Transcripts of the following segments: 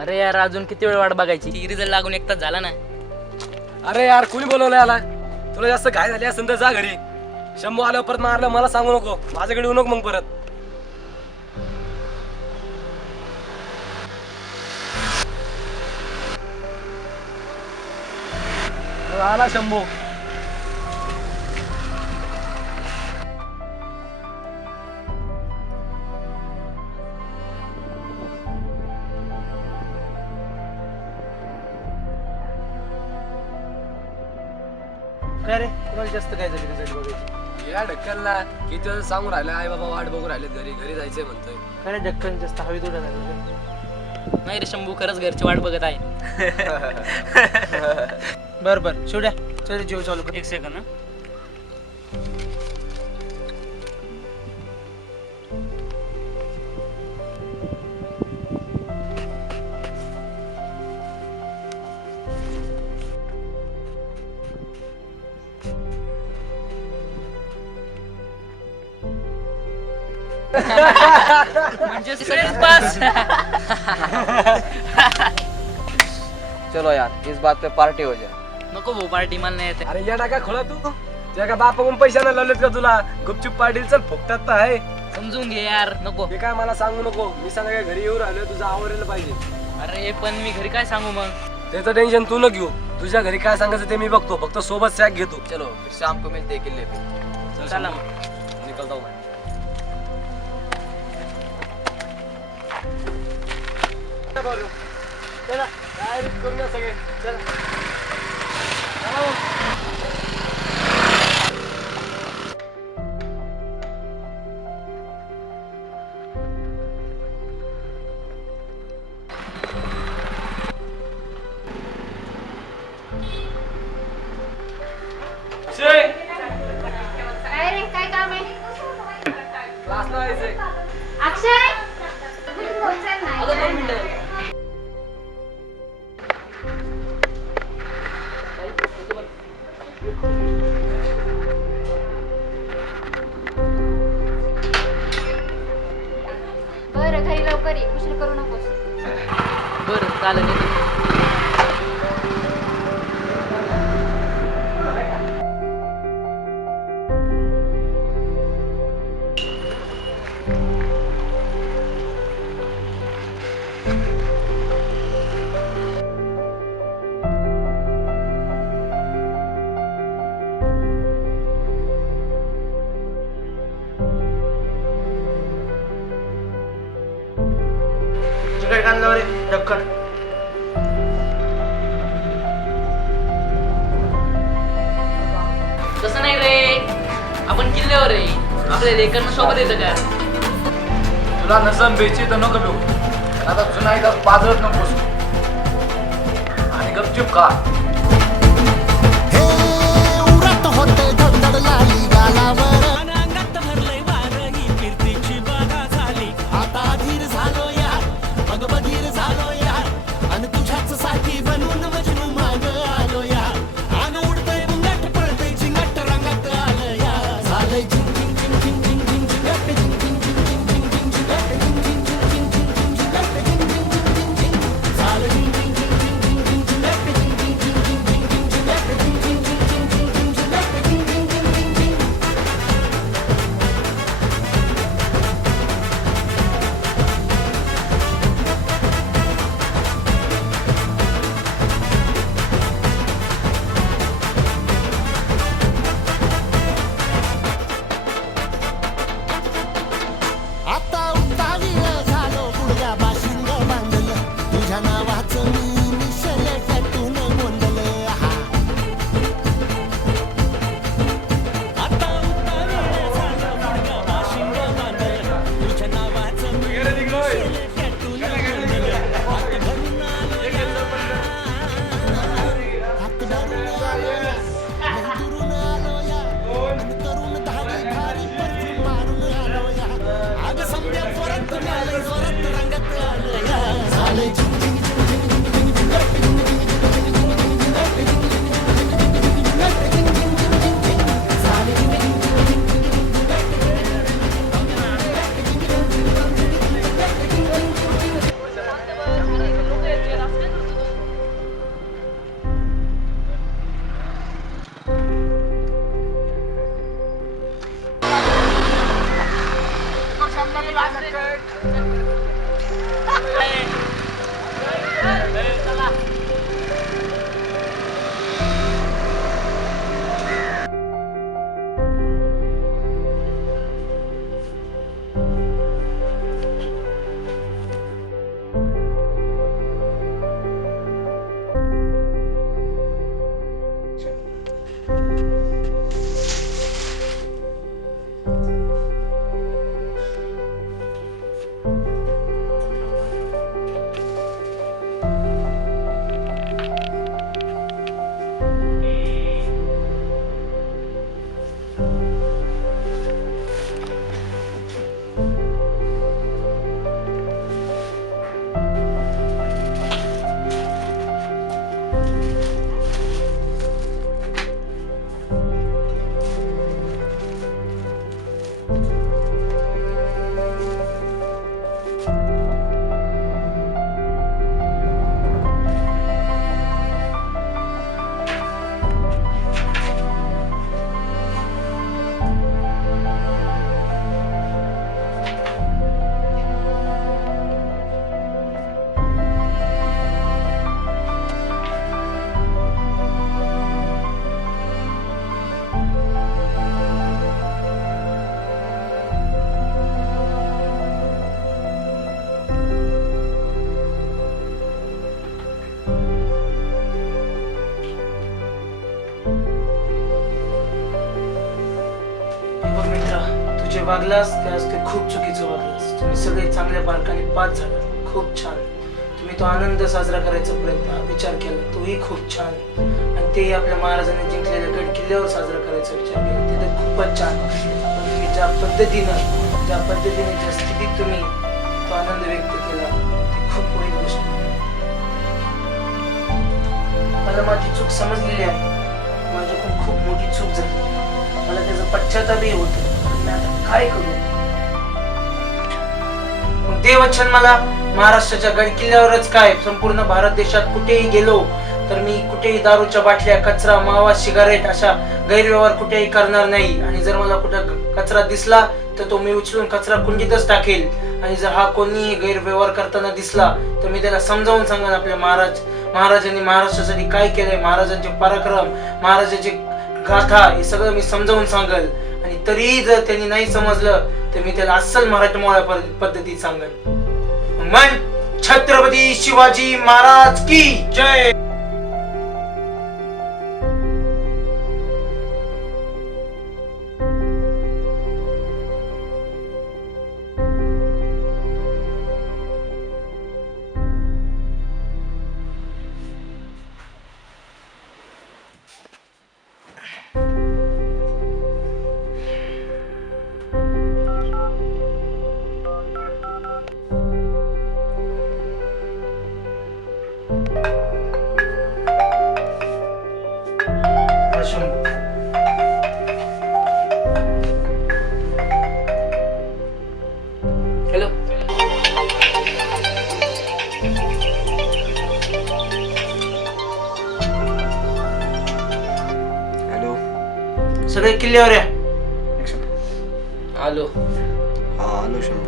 अरे यार अजून किती वेळ वाट बघायची? रिझल्ट लागून एक तास झाला ना. अरे यार कोणी बोलवलं याला? तुला जास्त घाय झाली असेल तर जा घरी. शंभू आल्यावर परत मारलं मला सांगू नको, माझ्याकडे येऊ नको मग परत. आला शंभू. काय रे तुम्हाला जास्त काय झाली रिझल्ट बघायची? या ढक्कलला किती वेळ सांगून राहिलं, आई बाबा वाट बघू राहिले, घरी घरी जायचंय म्हणतोय. काय रे ढक्कन जास्त हवेत उडाला नाही रे शंभू, खरंच घरची वाट बघत आहे. बर बर शेवड्या चल जीव चालू कर. एक सेकंद. म्हणजे पास. चलो यार इस बात पे पार्टी हो जाए. नको भाऊ, पार्टी मला नाही येते. अरे या टाका खोला तू. तुझ्या का बापाकडून पैसे नाही लावलेत का तुला? गुपचूप पाटील चल, फुकटात तर आहे. समजून घे यार. नको. हे काय मला सांगू नको, मी संध्याकाळी घरी येऊ राहिलो, तुझं आवरेल पाहिजे. अरे पण मी घरी काय सांगू मग? त्याचं टेन्शन तू न घेऊ, तुझ्या घरी काय सांगायचं ते मी बघतो, फक्त सोबत सॅक घेतो. चलो फिर शाम को मिलते हैं किले पे. चला निकलता हूं मैं. चला काय रिस्क करू नये सगळे. चला काय रे काय काम आहे? क्लासला जायचंय. अक्षय चल नाही. बरं घरी लवकर ये, उशीर करू नकोस. बरं चालेल. तिकडे काढलं रे ढक्कन. तसं नाही रे, आपण किल्ल्यावर आहे. आपल्या लेकरांना सोबत येतं का? तुला नसम बेची तर नको घेऊ. आता जुना एकदा पाजरत नकोस आणि गपचूप का. उरत होते धडधड लाली गालावर. आता धीर झालो यार, मग बधीर झालो यार, आणि तुझ्याच साठी बनून मजनू माग आलो यार. आग उडतंय मुंगट पळतंय चिंगट रंगात आलं यार. झालंय झिंग झिंग झिंग झिंग झिंग झिंग झिंगट झिंग झिंग झिंग झिंग झिंग झिंग झिंग झिंग झिंग झिंग झिंग झिंग झिंग झिंग झिंग झिंग झिंग झिंग. झालं झिंग झिंग झिंग झिंग झिंग झिंग झिंगट झिंग झिंग झिंग झिंग झिंग झिंग झिंग झिंग झिंग झिंग झिंग झिंग झिंग झिंग झिंग झिंग झिंग झिंग झिंग. बघ मित्रा, तू जे वागलास ते खूप चुकीचं वागलास. तुम्ही सगळे चांगल्या मार्गाने पास झाला, खूप छान. तुम्ही तो आनंद साजरा करायचा प्रयत्न विचार केला, तोही खूप छान. आणि ते आपल्या महाराजांनी जिंकलेल्या गड किल्ल्यावर साजरा करायचा विचार केला, ते तर खूपच छान. पण तुम्ही ज्या पद्धतीने ज्या स्थितीत तुम्ही तो आनंद व्यक्त केला, ते खूप वाईट गोष्ट. मला माझी चूक समजलेली आहे, माझ्याकडून खूप मोठी चूक झाली. मला त्याचा पश्चातापही होतो. मी आता काय करू? मग ते वचन मला महाराष्ट्राच्या गड किल्ल्यावरच काय, संपूर्ण भारत देशात कुठेही गेलो तर मी कुठेही दारूच्या बाटल्या, कचरा, मावा, सिगारेट अशा गैरव्यवहार कुठेही करणार नाही. आणि जर मला कुठं कचरा दिसला तर तो मी उचलून कचरा कुंडीतच टाकेल. आणि जर हा कोणी गैरव्यवहार करताना दिसला तर मी त्याला समजावून सांगेन आपल्या महाराजांनी महाराष्ट्रासाठी काय केलंय, महाराजांचे पराक्रम, महाराजांचे गाथा, हे सगळं मी समजावून सांगेल. आणि तरीही जर त्यांनी नाही समजलं तर मी त्याला अस्सल मराठमोळ्या पद्धतीत सांगेन. मन छत्रपती शिवाजी महाराज की जय. हॅलो. हॅलो. सगळे किल्ल्यावर या. आलो. हा आलो शंभू.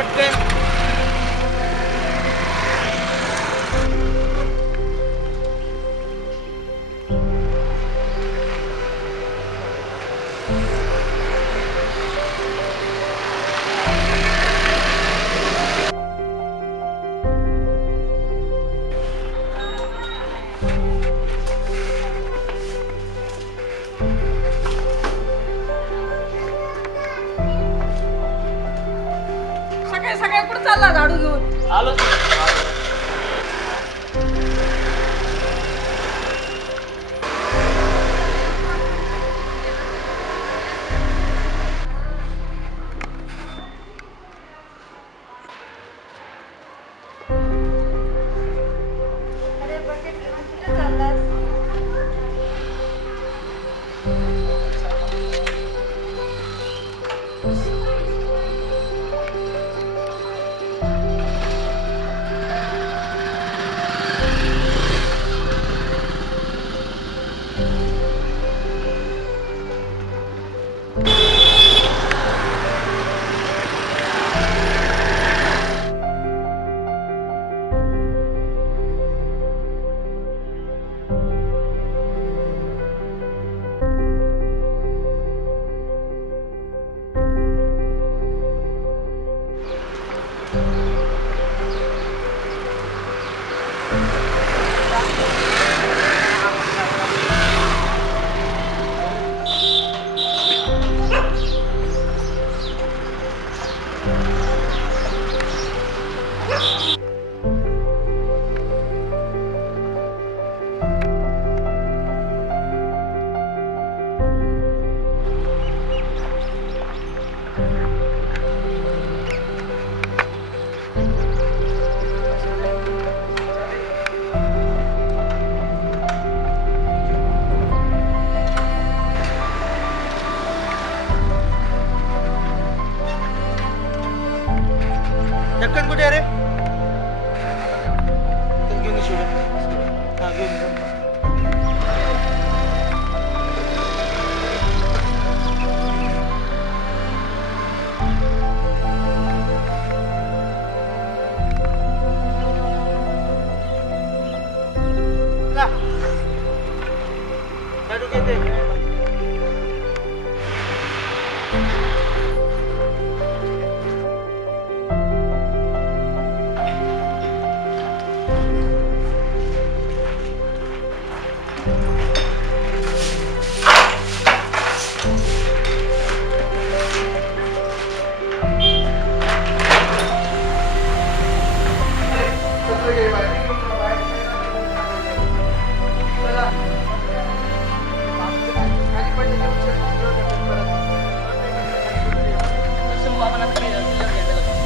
पटकन. सकाळी सकाळी कुठे चालला झाडू घेऊन? आलो अरे बकेट घेऊन कुठे चाललास? ढक्कन कुठे आहे रे? ढक्कन घेऊन ये शिवड्या. हा, घेऊन ये. ला. झाडू घेते. शंभू आपण आता किल्ल्यावर घ्यायला लागलो.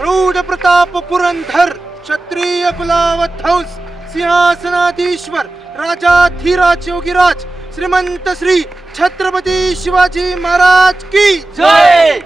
रूढ प्रताप पुरंधर क्षत्रिय कुलावध्वंस सिंहासनाधीश्वर राजाधिराज योगीराज श्रीमंत श्री छत्रपती शिवाजी महाराज की जय.